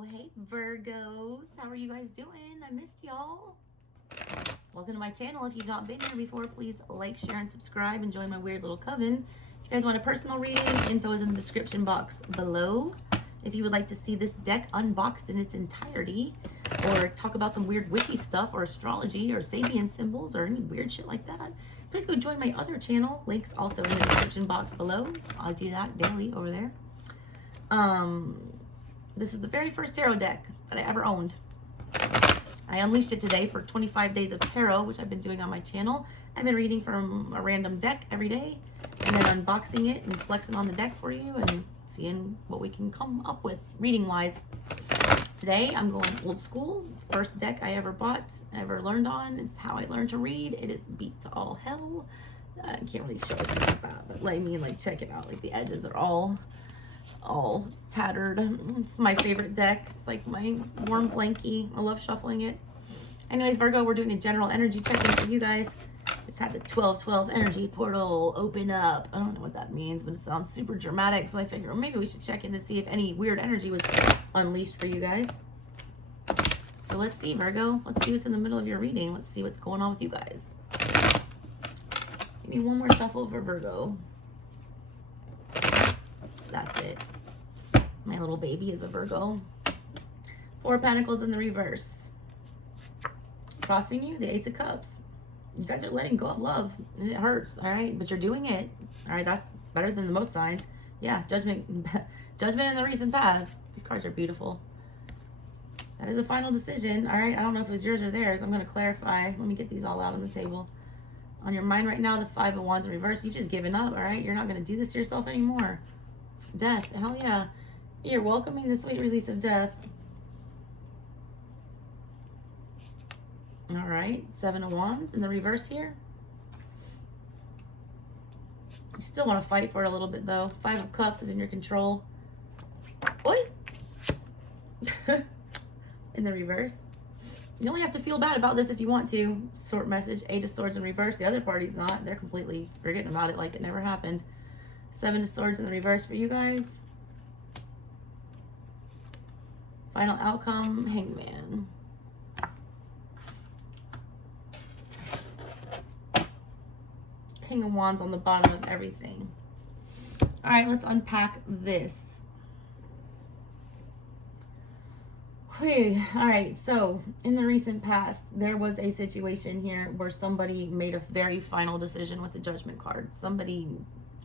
Oh, hey, Virgos. How are you guys doing? I missed y'all. Welcome to my channel. If you've not been here before, please like, share, and subscribe and join my weird little coven. If you guys want a personal reading, info is in the description box below. If you would like to see this deck unboxed in its entirety, or talk about some weird witchy stuff, or astrology, or Sabian symbols, or any weird shit like that, please go join my other channel. Links also in the description box below. I do that daily over there. This is the very first tarot deck that I ever owned. I unleashed it today for 25 days of tarot, which I've been doing on my channel. I've been reading from a random deck every day, and then unboxing it and flexing on the deck for you and seeing what we can come up with reading-wise. Today, I'm going old school. First deck I ever bought, ever learned on. It's how I learned to read. It is beat to all hell. I can't really show it like that, but I mean, like, check it out. Like, the edges are all tattered. It's my favorite deck. It's like my warm blankie. I love shuffling it. Anyways, Virgo, we're doing a general energy check-in for you guys. Just had the 12-12 energy portal open up. I don't know what that means, but it sounds super dramatic, so I figured, well, maybe we should check in to see if any weird energy was unleashed for you guys. So let's see, Virgo. Let's see what's in the middle of your reading. Let's see what's going on with you guys. Give me one more shuffle for Virgo. That's it. My little baby is a Virgo. Four of Pentacles in the reverse. Crossing you, the Ace of Cups. You guys are letting go of love. It hurts, all right? But you're doing it. All right, that's better than the most signs. Yeah, judgment in the recent past. These cards are beautiful. That is a final decision, all right? I don't know if it was yours or theirs. I'm going to clarify. Let me get these all out on the table. On your mind right now, the Five of Wands in reverse. You've just given up, all right? You're not going to do this to yourself anymore. Death, hell yeah. You're welcoming the sweet release of death. All right, Seven of Wands in the reverse here. You still want to fight for it a little bit though. Five of Cups is in your control. Oi! In the reverse. You only have to feel bad about this if you want to. Short message, Eight of Swords in reverse. The other party's not. They're completely forgetting about it like it never happened. Seven of Swords in the reverse for you guys. Final outcome, Hangman. King of Wands on the bottom of everything. All right, let's unpack this. Okay, all right, so in the recent past, there was a situation here where somebody made a very final decision with the Judgment card. Somebody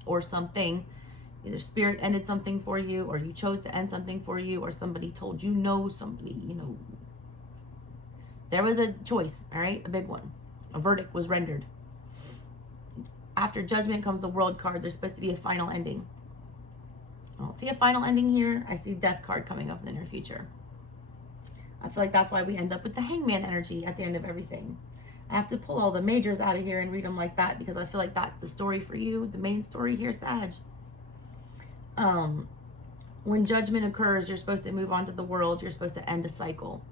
or something, either spirit ended something for you, or you chose to end something for you, or somebody told you no, somebody, you know, there was a choice, all right, a big one. A verdict was rendered. After Judgment comes the World card. There's supposed to be a final ending. I don't see a final ending here. I see Death card coming up in the near future. I feel like that's why we end up with the Hangman energy at the end of everything. I have to pull all the majors out of here and read them like that because I feel like that's the story for you. The main story here, Sag. When Judgment occurs, you're supposed to move on to the World. You're supposed to end a cycle.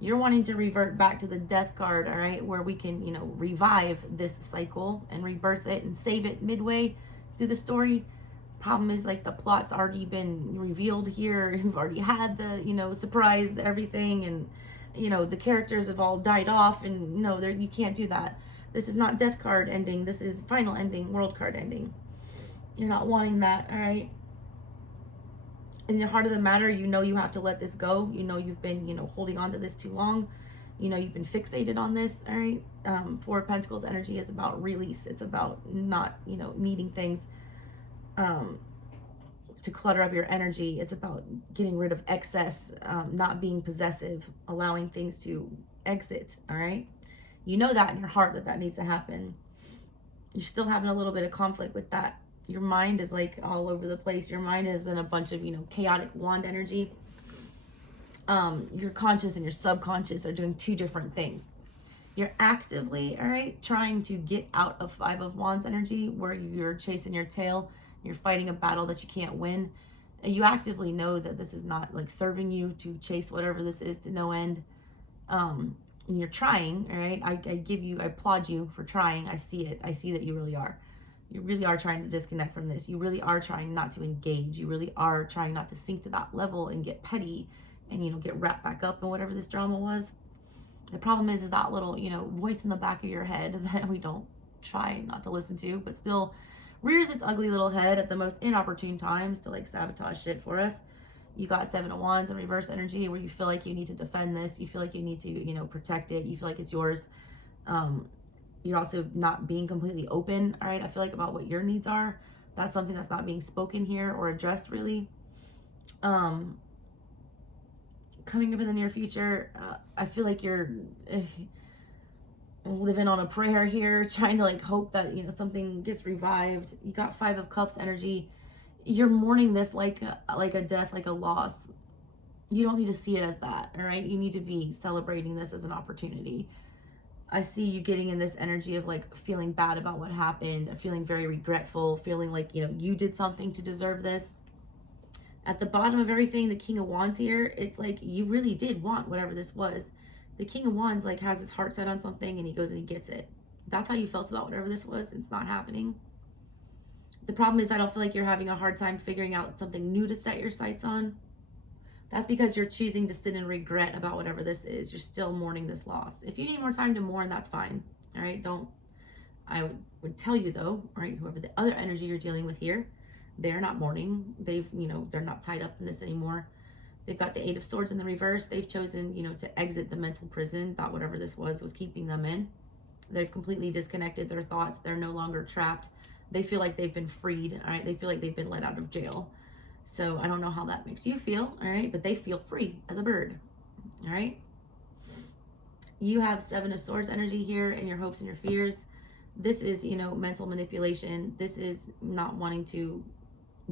You're wanting to revert back to the Death card, all right, where we can, you know, revive this cycle and rebirth it and save it midway through the story. Problem is, like, the plot's already been revealed here. You've already had the, you know, surprise everything, and, you know, the characters have all died off, and no, you can't do that. This is not Death card ending. This is final ending, World card ending. You're not wanting that, all right? In the heart of the matter, you know you have to let this go. You know you've been, you know, holding on to this too long. You know you've been fixated on this, all right? Four of Pentacles energy is about release. It's about not, you know, needing things to clutter up your energy. It's about getting rid of excess, not being possessive, allowing things to exit, all right? You know that in your heart that needs to happen. You're still having a little bit of conflict with that. Your mind is like all over the place. Your mind is in a bunch of, you know, chaotic wand energy. Your conscious and your subconscious are doing two different things. You're actively, all right, trying to get out of Five of Wands energy where you're chasing your tail. You're fighting a battle that you can't win. And you actively know that this is not like serving you to chase whatever this is to no end. And you're trying, all right? I applaud you for trying. I see it. I see that you really are. You really are trying to disconnect from this. You really are trying not to engage. You really are trying not to sink to that level and get petty and, you know, get wrapped back up in whatever this drama was. The problem is that little, you know, voice in the back of your head that we don't try not to listen to, but still rears its ugly little head at the most inopportune times to like sabotage shit for us. You got Seven of Wands in reverse energy where you feel like you need to defend this. You feel like you need to, you know, protect it. You feel like it's yours. You're also not being completely open, all right? I feel like about what your needs are. That's something that's not being spoken here or addressed really. Coming up in the near future, I feel like you're living on a prayer here, trying to like hope that, you know, something gets revived. You got Five of Cups energy. You're mourning this like a death, like a loss. You don't need to see it as that, all right? You need to be celebrating this as an opportunity. I see you getting in this energy of like feeling bad about what happened, feeling very regretful, feeling like, you know, you did something to deserve this. At the bottom of everything, the King of Wands here, it's like you really did want whatever this was. The King of Wands like has his heart set on something and he goes and he gets it. That's how you felt about whatever this was. It's not happening. The problem is I don't feel like you're having a hard time figuring out something new to set your sights on. That's because you're choosing to sit in regret about whatever this is. You're still mourning this loss. If you need more time to mourn, that's fine. All right, I would tell you though, all right, whoever the other energy you're dealing with here, they're not mourning. They've, you know, they're not tied up in this anymore. They've got the Eight of Swords in the reverse. They've chosen, you know, to exit the mental prison that whatever this was keeping them in. They've completely disconnected their thoughts. They're no longer trapped. They feel like they've been freed, all right? They feel like they've been let out of jail. So I don't know how that makes you feel, all right? But they feel free as a bird, all right? You have Seven of Swords energy here and your hopes and your fears. This is, you know, mental manipulation. This is not wanting to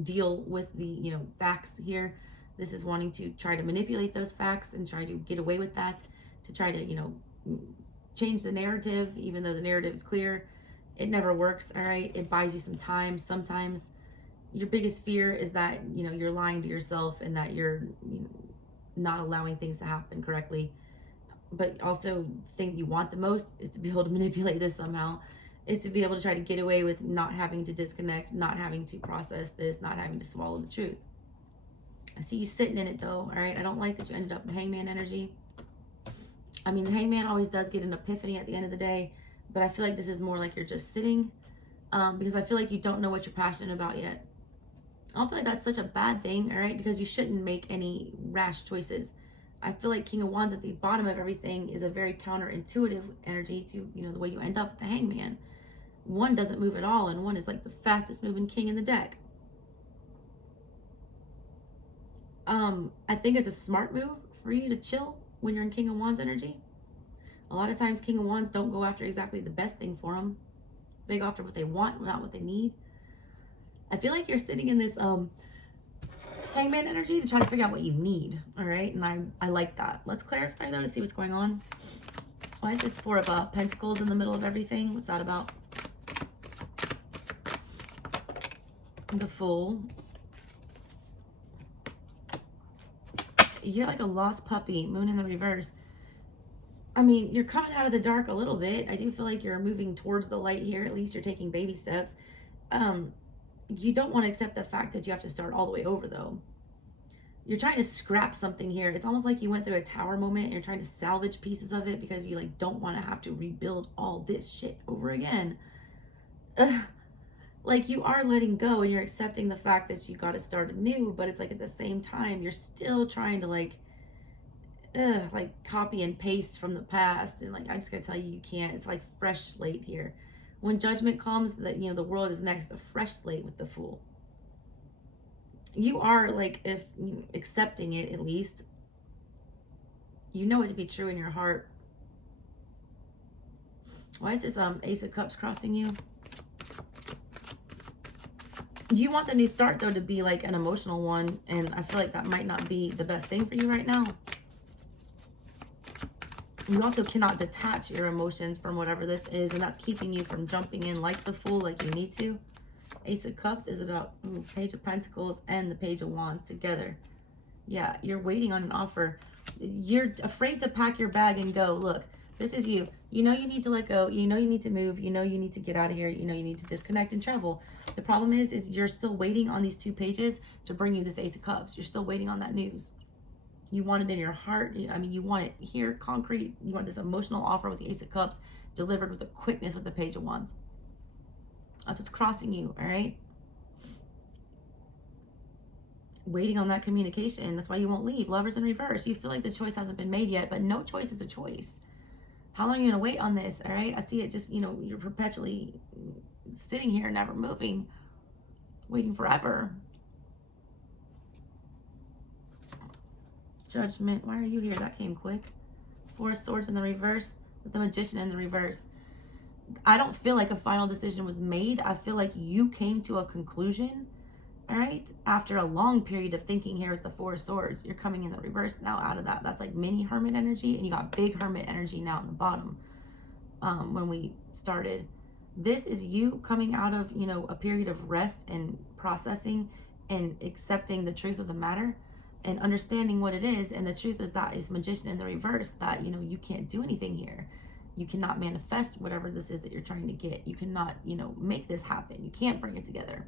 deal with the, you know, facts here. This is wanting to try to manipulate those facts and try to get away with that, to try to, you know, change the narrative, even though the narrative is clear. It never works, all right? It buys you some time. Sometimes your biggest fear is that, you know, you're lying to yourself and that you're, you know, not allowing things to happen correctly. But also the thing you want the most is to be able to manipulate this somehow, is to be able to try to get away with not having to disconnect, not having to process this, not having to swallow the truth. I see you sitting in it though, all right? I don't like that you ended up in Hangman energy. I mean, the Hangman always does get an epiphany at the end of the day, but I feel like this is more like you're just sitting because I feel like you don't know what you're passionate about yet. I don't feel like that's such a bad thing, all right? Because you shouldn't make any rash choices. I feel like King of Wands at the bottom of everything is a very counterintuitive energy to, you know, the way you end up with the Hangman. One doesn't move at all, and one is like the fastest moving king in the deck. I think it's a smart move for you to chill when you're in King of Wands energy. A lot of times King of Wands don't go after exactly the best thing for them. They go after what they want, not what they need. I feel like you're sitting in this Hangman energy to try to figure out what you need, all right? And I like that. Let's clarify though to see what's going on. Why is this Four of Pentacles in the middle of everything? What's that about? The Fool. You're like a lost puppy, Moon in the reverse. I mean, you're coming out of the dark a little bit. I do feel like you're moving towards the light here. At least you're taking baby steps. You don't want to accept the fact that you have to start all the way over though. You're trying to scrap something here. It's almost like you went through a tower moment and you're trying to salvage pieces of it because you like don't want to have to rebuild all this shit over again. Like you are letting go and you're accepting the fact that you got to start anew, but it's like at the same time you're still trying to like copy and paste from the past, and like I just gotta tell you, you can't. It's like fresh slate here. When judgment comes, that, you know, the world is next, a fresh slate with the Fool. You are like, if you accepting it, at least you know it to be true in your heart. Why is this Ace of Cups crossing you? You want the new start though to be like an emotional one, and I feel like that might not be the best thing for you right now. You also cannot detach your emotions from whatever this is, and that's keeping you from jumping in like the Fool, like you need to. Ace of Cups is about Page of Pentacles and the Page of Wands together. Yeah, you're waiting on an offer. You're afraid to pack your bag and go. Look, This is you. You know you need to let go. You know you need to move. You know you need to get out of here. You know you need to disconnect and travel. The problem is you're still waiting on these 2 pages to bring you this Ace of Cups. You're still waiting on that news. You want it in your heart. I mean, you want it here, concrete. You want this emotional offer with the Ace of Cups delivered with a quickness with the Page of Wands. That's what's crossing you, all right? Waiting on that communication. That's why you won't leave. Lovers in reverse. You feel like the choice hasn't been made yet, but no choice is a choice. How long are you going to wait on this, all right? I see it just, you know, you're perpetually sitting here, never moving, waiting forever. Judgment. Why are you here? That came quick. 4 of Swords in the reverse with the Magician in the reverse. I don't feel like a final decision was made. I feel like you came to a conclusion, all right? After a long period of thinking here with the 4 of Swords, you're coming in the reverse now out of that. That's like mini Hermit energy, and you got big Hermit energy now in the bottom when we started. This is you coming out of, you know, a period of rest and processing and accepting the truth of the matter and understanding what it is. And the truth is that is Magician in the reverse, that, you know, you can't do anything here. You cannot manifest whatever this is that you're trying to get. You cannot, you know, make this happen. You can't bring it together.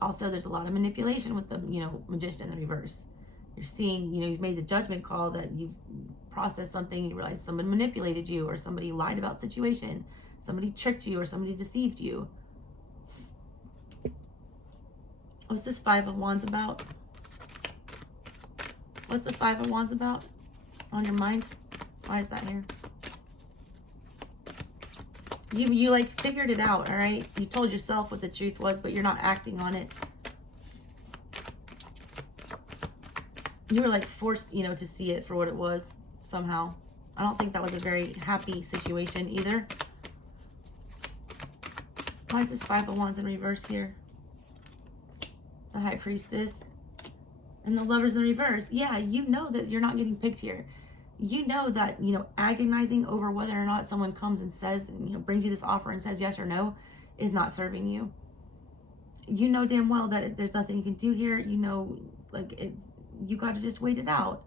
Also, there's a lot of manipulation with the, you know, Magician in the reverse. You're seeing, you know, you've made the judgment call that you've processed something and you realize somebody manipulated you or somebody lied about situation. Somebody tricked you or somebody deceived you. What's this 5 of Wands about? What's the 5 of Wands about on your mind? Why is that here? You like figured it out, all right? You told yourself what the truth was, but you're not acting on it. You were like forced, you know, to see it for what it was somehow. I don't think that was a very happy situation either. Why is this 5 of Wands in reverse here? The High Priestess. And the Lovers in the reverse. Yeah, you know that you're not getting picked here. You know that, you know, agonizing over whether or not someone comes and says, you know, brings you this offer and says yes or no is not serving you. You know damn well that there's nothing you can do here. You know, like, it's, you got to just wait it out.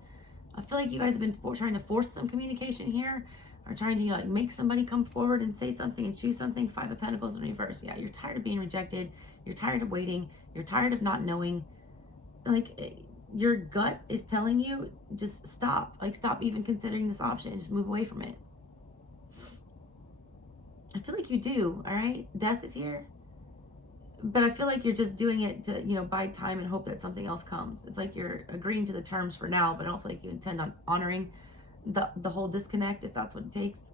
I feel like you guys have been trying to force some communication here, or trying to, you know, like, make somebody come forward and say something and choose something. 5 of Pentacles in reverse. Yeah, you're tired of being rejected. You're tired of waiting. You're tired of not knowing. Like, your gut is telling you, just stop. Like, stop even considering this option. Just move away from it. I feel like you do, all right? Death is here. But I feel like you're just doing it to, you know, bide time and hope that something else comes. It's like you're agreeing to the terms for now, but I don't feel like you intend on honoring the whole disconnect, if that's what it takes.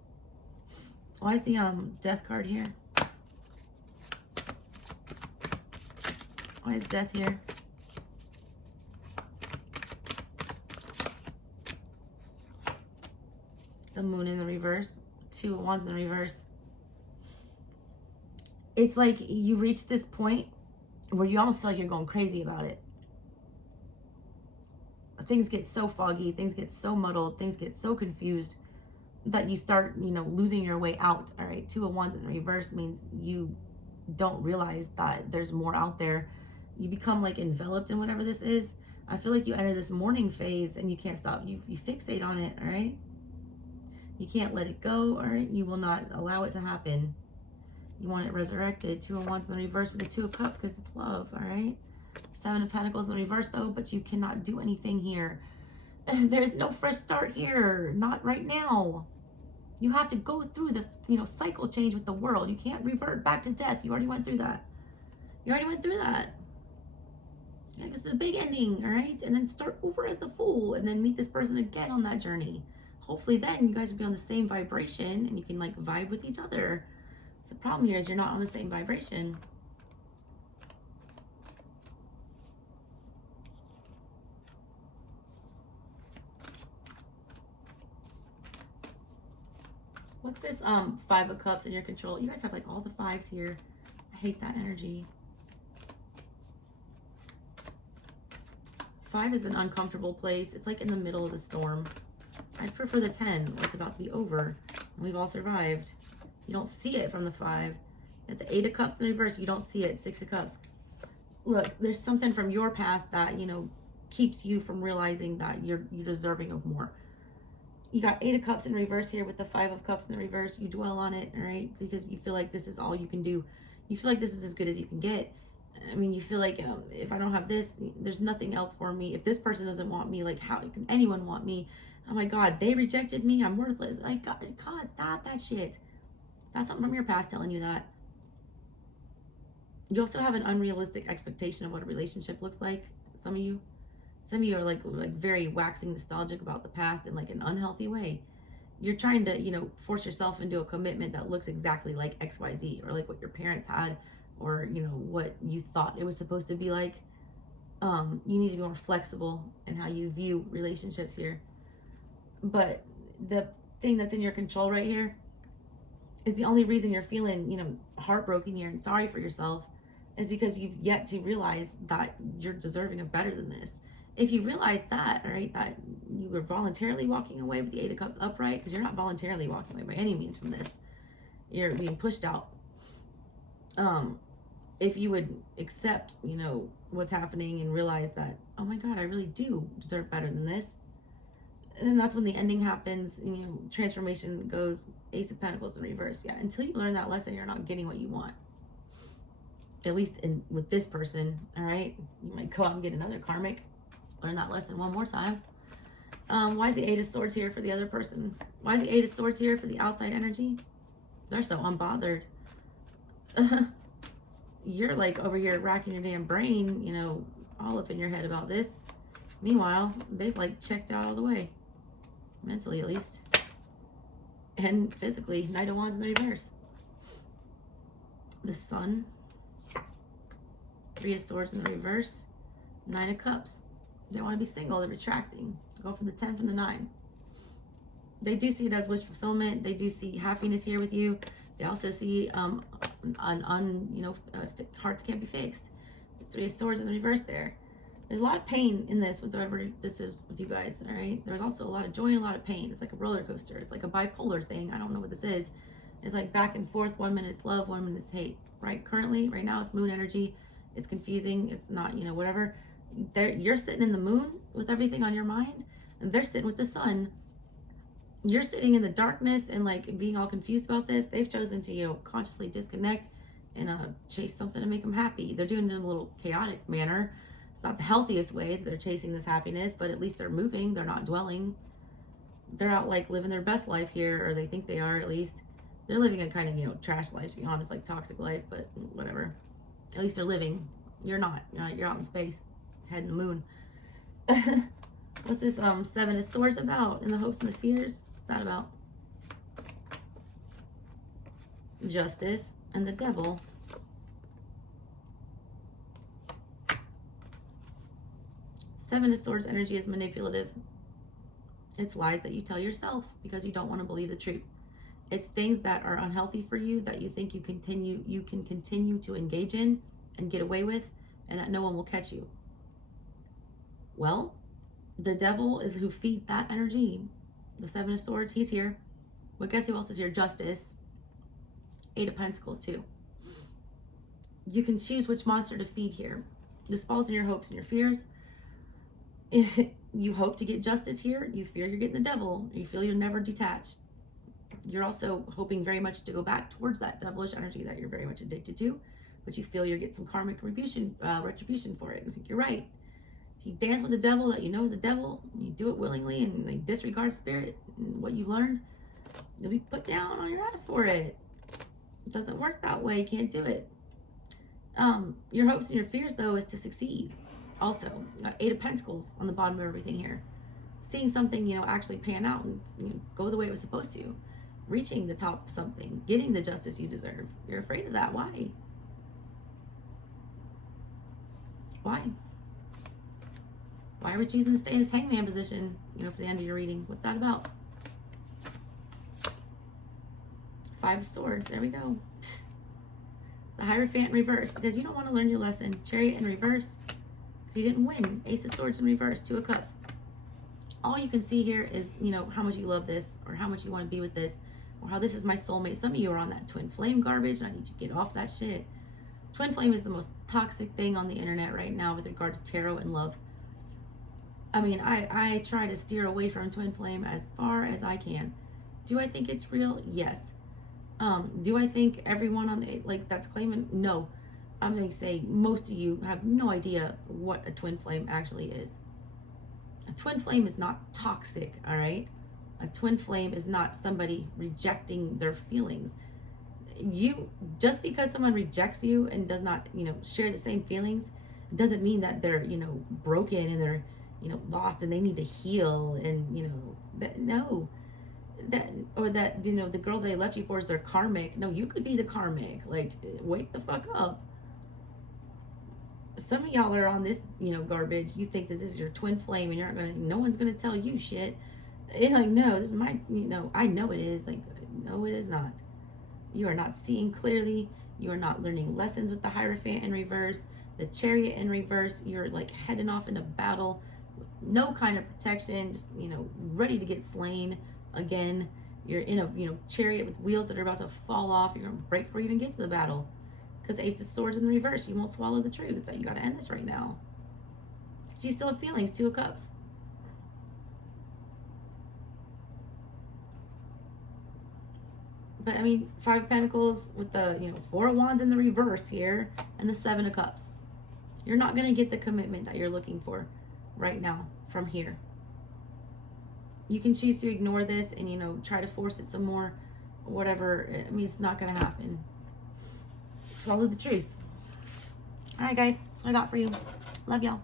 Why is the Death card here? Why is Death here? The Moon in the reverse. 2 of Wands in the reverse. It's like you reach this point where you almost feel like you're going crazy about it. Things get so foggy, things get so muddled, things get so confused that you start, you know, losing your way out, all right? 2 of Wands in the reverse means you don't realize that there's more out there. You become like enveloped in whatever this is. I feel like you enter this mourning phase and you can't stop. You fixate on it, all right? You can't let it go, all right? You will not allow it to happen. You want it resurrected. 2 of Wands in the reverse with the 2 of Cups because it's love, all right? 7 of Pentacles in the reverse, though, but you cannot do anything here. There's no fresh start here. Not right now. You have to go through the, you know, cycle change with the world. You can't revert back to death. You already went through that. You already went through that. Yeah, it's the big ending, all right? And then start over as the Fool and then meet this person again on that journey. Hopefully then you guys will be on the same vibration and you can, like, vibe with each other. So the problem here is you're not on the same vibration. What's this 5 of Cups in your control? You guys have like all the 5s here. I hate that energy. 5 is an uncomfortable place. It's like in the middle of the storm. I'd prefer the 10, where it's about to be over. And we've all survived. You don't see it from the 5. At the 8 of Cups in the reverse, you don't see it. 6 of Cups. Look, there's something from your past that, you know, keeps you from realizing that you're deserving of more. You got 8 of Cups in reverse here with the 5 of Cups in the reverse. You dwell on it, all right? Because you feel like this is all you can do. You feel like this is as good as you can get. I mean, you feel like if I don't have this, there's nothing else for me. If this person doesn't want me, like how can anyone want me? Oh my God, they rejected me. I'm worthless. Like, God, stop that shit. That's something from your past telling you that. You also have an unrealistic expectation of what a relationship looks like. Some of you are like very waxing nostalgic about the past in like an unhealthy way. You're trying to, you know, force yourself into a commitment that looks exactly like XYZ, or like what your parents had, or, you know, what you thought it was supposed to be like. You need to be more flexible in how you view relationships here. But the thing that's in your control right here is the only reason you're feeling, you know, heartbroken here and sorry for yourself is because you've yet to realize that you're deserving of better than this. If you realize that, all right, that you were voluntarily walking away with the 8 of Cups upright, because you're not voluntarily walking away by any means from this. You're being pushed out. If you would accept, you know, what's happening and realize that, oh my God, I really do deserve better than this. And then that's when the ending happens, you know, transformation goes, Ace of Pentacles in reverse. Yeah, until you learn that lesson, you're not getting what you want. At least with this person, all right? You might go out and get another karmic. Learn that lesson one more time. Why is the 8 of Swords here for the other person? Why is the 8 of Swords here for the outside energy? They're so unbothered. You're like over here racking your damn brain, you know, all up in your head about this. Meanwhile, they've like checked out all the way. Mentally, at least. And physically. Knight of Wands in the reverse. The Sun. 3 of Swords in the reverse. 9 of Cups. They want to be single. They're retracting. Go from the 10 from the 9. They do see it as wish fulfillment. They do see happiness here with you. They also see hearts can't be fixed. 3 of Swords in the reverse there. There's a lot of pain in this with whatever this is with you guys, all right? There's also a lot of joy and a lot of pain. It's like a roller coaster. It's like a bipolar thing. I don't know what this is. It's like back and forth. 1 minute it's love, 1 minute it's hate, right? Currently, right now, it's moon energy. It's confusing. It's not, you know, whatever. You're sitting in the moon with everything on your mind, and they're sitting with the sun. You're sitting in the darkness and like being all confused about this. They've chosen to, you know, consciously disconnect and chase something to make them happy. They're doing it in a little chaotic manner. It's not the healthiest way that they're chasing this happiness, but at least they're moving. They're not dwelling. They're out like living their best life here, or they think they are at least. They're living a kind of, you know, trash life, to be honest, like toxic life, but whatever. At least they're living. You're not. You're out in space, heading the moon. What's this 7 of Swords about? In the hopes and the fears? What's that about? Justice and the Devil. Seven of Swords energy is manipulative. It's lies that you tell yourself because you don't want to believe the truth. It's things that are unhealthy for you that you think you can continue to engage in and get away with, and that no one will catch you. Well, the Devil is who feeds that energy. The 7 of Swords, he's here. But guess who else is here? Justice. 8 of Pentacles too. You can choose which monster to feed here. This falls in your hopes and your fears. If you hope to get justice here, you fear you're getting the Devil. You feel you're never detached. You're also hoping very much to go back towards that devilish energy that you're very much addicted to, but you feel you'll get some karmic retribution for it. I think you're right. If you dance with the devil that you know is a devil, you do it willingly and like disregard spirit and what you've learned, you'll be put down on your ass for it. It doesn't work that way. You can't do it. Your hopes and your fears, though, is to succeed. Also, you got 8 of Pentacles on the bottom of everything here. Seeing something, you know, actually pan out and, you know, go the way it was supposed to. Reaching the top of something. Getting the justice you deserve. You're afraid of that. Why? Why? Why are we choosing to stay in this hangman position, you know, for the end of your reading? What's that about? 5 of Swords. There we go. The Hierophant in reverse. Because you don't want to learn your lesson. Chariot in reverse. You didn't win. Ace of Swords in reverse. 2 of Cups. All you can see here is, you know, how much you love this, or how much you want to be with this, or how this is my soulmate. Some of you are on that twin flame garbage, and I need you to get off that shit. Twin flame is the most toxic thing on the internet right now with regard to tarot and love. I mean, I try to steer away from twin flame as far as I can. Do I think it's real? Yes. Do I think everyone on the, like, that's claiming? No. I'm going to say most of you have no idea what a twin flame actually is. A twin flame is not toxic, all right? A twin flame is not somebody rejecting their feelings. You, just because someone rejects you and does not, share the same feelings, doesn't mean that they're, broken and they're, lost and they need to heal and, that, no. That, or that, the girl they left you for is their karmic. No, you could be the karmic. Like, wake the fuck up. Some of y'all are on this, garbage. You think that this is your twin flame and you're not gonna, no one's gonna tell you shit. It's like, no, this is my, I know it is. Like, no, it is not. You are not seeing clearly. You are not learning lessons with the Hierophant in reverse, the Chariot in reverse. You're like heading off into battle with no kind of protection, just, ready to get slain again. You're in a, chariot with wheels that are about to fall off. You're gonna break before you even get to the battle. Because Ace of Swords in the reverse, you won't swallow the truth that you got to end this right now. You still have feelings, Two of Cups. But I mean, Five of Pentacles with the, Four of Wands in the reverse here and the Seven of Cups. You're not going to get the commitment that you're looking for right now from here. You can choose to ignore this and, try to force it some more, whatever. I mean, it's not going to happen. Swallow the truth. All right, guys. That's what I got for you. Love y'all.